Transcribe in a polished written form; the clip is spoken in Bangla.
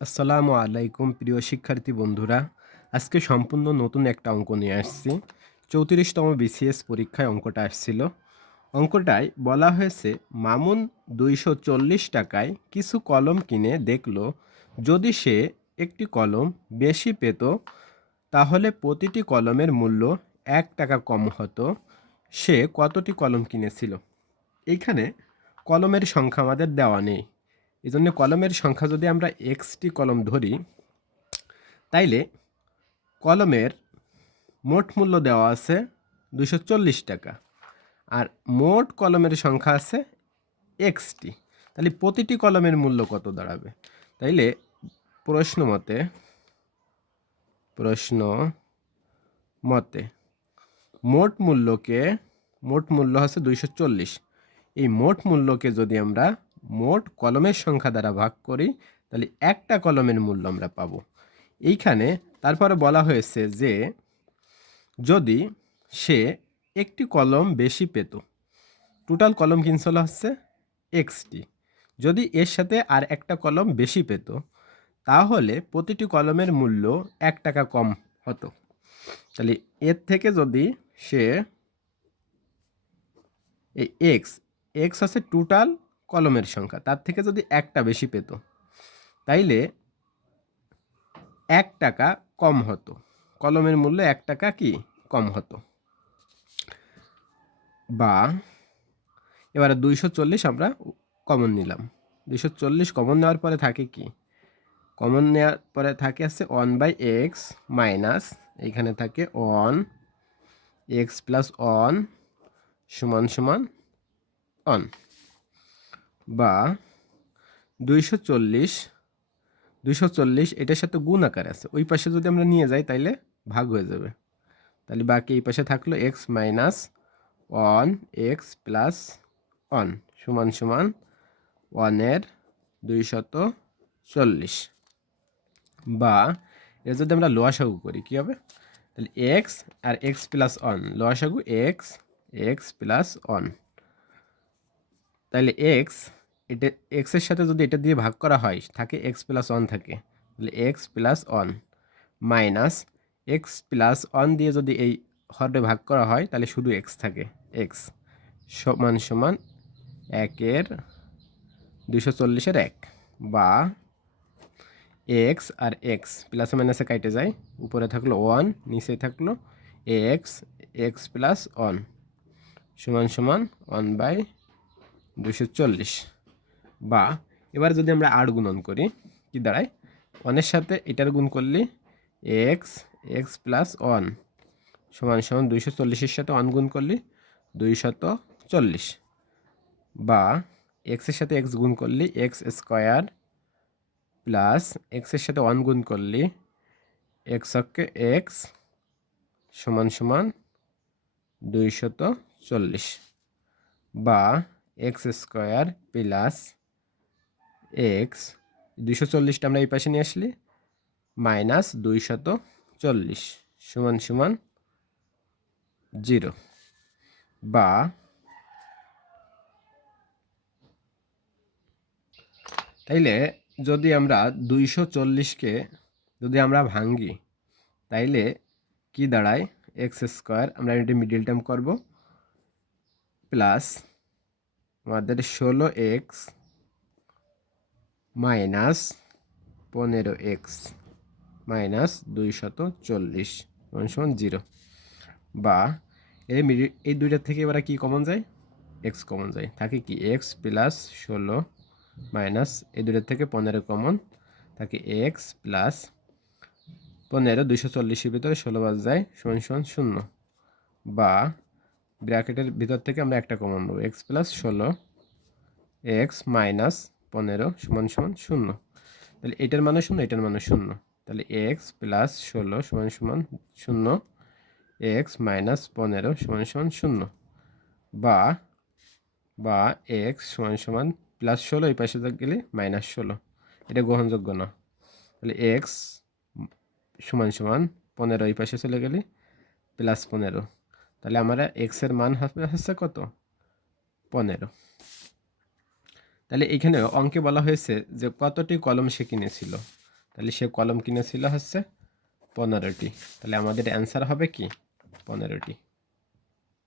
আসসালামু আলাইকুম প্রিয় শিক্ষার্থী বন্ধুরা। আজকে সম্পূর্ণ নতুন একটা অঙ্ক নিয়ে আসছি। ৩৪তম বিসিএস পরীক্ষায় অঙ্কটা আসছিল। অঙ্কটায় বলা হয়েছে মামুন ২৪০ টাকায় কিছু কলম কিনে দেখল যদি সে একটি কলম বেশি পেত তাহলে প্রতিটি কলমের মূল্য ১ টাকা কম হতো। সে কতটি কলম কিনেছিল? এইখানে কলমের সংখ্যা আমাদের দেওয়া নেই। এজন্য কলমের সংখ্যা যদি আমরা এক্সটি কলম ধরি তাইলে কলমের মোট মূল্য দেওয়া আছে ২৪০ টাকা। আর মোট কলমের সংখ্যা আছে এক্সটি। তাহলে প্রতিটি কলমের মূল্য কত দাঁড়াবে? তাইলে প্রশ্ন মতে প্রশ্ন মতে মোট মূল্য হচ্ছে ২৪০। এই মোট মূল্যকে যদি আমরা মোট কলমের সংখ্যা দ্বারা ভাগ করি তাহলে একটা কলমের মূল্য আমরা পাবো। এইখানে তারপরে বলা হয়েছে যে যদি সে একটি কলম বেশি পেত, টোটাল কলম কিনছিল হচ্ছে এক্সটি, যদি এর সাথে আর একটা কলম বেশি পেত তাহলে প্রতিটি কলমের মূল্য ১ টাকা কম হতো। তাহলে এর থেকে যদি সে এই এক্স হচ্ছে টোটাল কলমের সংখ্যা, তার থেকে যদি একটা বেশি পেত তাইলে ১ টাকা কম হতো, কলমের মূল্য ১ টাকা কি কম হতো। বা এবারে ২৪০ আমরা কমন নিলাম। ২৪০ কমন নেওয়ার পরে থাকে কি? কমন নেওয়ার পরে থাকে আছে 1/x মাইনাস এইখানে থাকে 1 x প্লাস 1 সমান সমান 1। বা ২৪০ এটার সাথে গুণ আকার আছে, ওই পাশে যদি আমরা নিয়ে যাই তাইলে ভাগ হয়ে যাবে। তাহলে বাকি এই পাশে থাকলো x মাইনাস 1 x প্লাস 1 সমান সমান 1 এর 240। বা এর যদি আমরা লসাগু করি কি হবে? তাহলে এক্স আর এক্স প্লাস 1 লসাগু এক্স প্লাস 1। তাহলে এটা এক্সের সাথে যদি এটা দিয়ে ভাগ করা হয় থাকে এক্স প্লাস 1 থাকে, তাহলে x plus 1 minus x plus 1 দিয়ে যদি এই হরে ভাগ করা হয় তাহলে শুধু এক্স থাকে, এক্স সমান সমান 1 এর 240-এর 1। বা এক্স আর এক্স প্লাসে মাইনাসে কাটে যায়, উপরে থাকলো 1 নিচে থাকলো এক্স প্লাস 1 সমান সমান 1/240। বা এবার যদি আমরা 8 গুণন করি কি দাঁড়ায়? 1-এর সাথে এটার গুণ করলে এক্স প্লাস 1 সমান সমান 240-এর সাথে 1 গুণ করলে 240। বা এক্সের সাথে এক্স গুণ করলে এক্স স্কোয়ার প্লাস এক্সের সাথে 1 গুণ করলে এক্স সমান সমান 240। বা এক্স স্কোয়ার প্লাস এক্স 240টা আমরা এই পাশে নিয়ে আসলে মাইনাস 240 সমান সমান 0। বা তাইলে যদি আমরা 240কে যদি আমরা ভাঙ্গি তাইলে কি দাঁড়ায়? এক্স স্কোয়ার আমরা এটা মিডিল টার্ম করব প্লাস আমাদের 16x মাইনাস 15x মাইনাস 240 সমান 0। বা এই দুইটার থেকে এবার কি কমন যায়? এক্স কমন যায়, থাকে কি এক্স প্লাস 16 মাইনাস এই দুইটার থেকে 15 কমন থাকে এক্স প্লাস 15 240-এর ভিতরে 16 বাদ যায় সমান সমান 0। বা ব্র্যাকেটের ভিতর থেকে আমরা একটা কমন নেব এক্স প্লাস 16 এক্স মাইনাস 15 সমান সমান 0। তাহলে এটার মানে 0, এটার মানে 0। তাহলে এক্স প্লাস 16 সমান সমান 0, এক্স মাইনাস 15 সমান সমান 0। বা এক্স সমান সমান প্লাস 16 এই পাশে গেলে মাইনাস 16, এটা গ্রহণযোগ্য না। তাহলে এক্স সমান সমান 15 এই পাশে চলে গেলে প্লাস 15। তাহলে আমরা এক্সের মান হচ্ছে কত? 15। তাহলে এখানে অঙ্কে বলা হয়েছে যে কতটি কলম সে কিনেছিল। তাহলে সে কলম কিনেছিল হচ্ছে 15টি। তাহলে আমাদের অ্যান্সার হবে কি 15টি।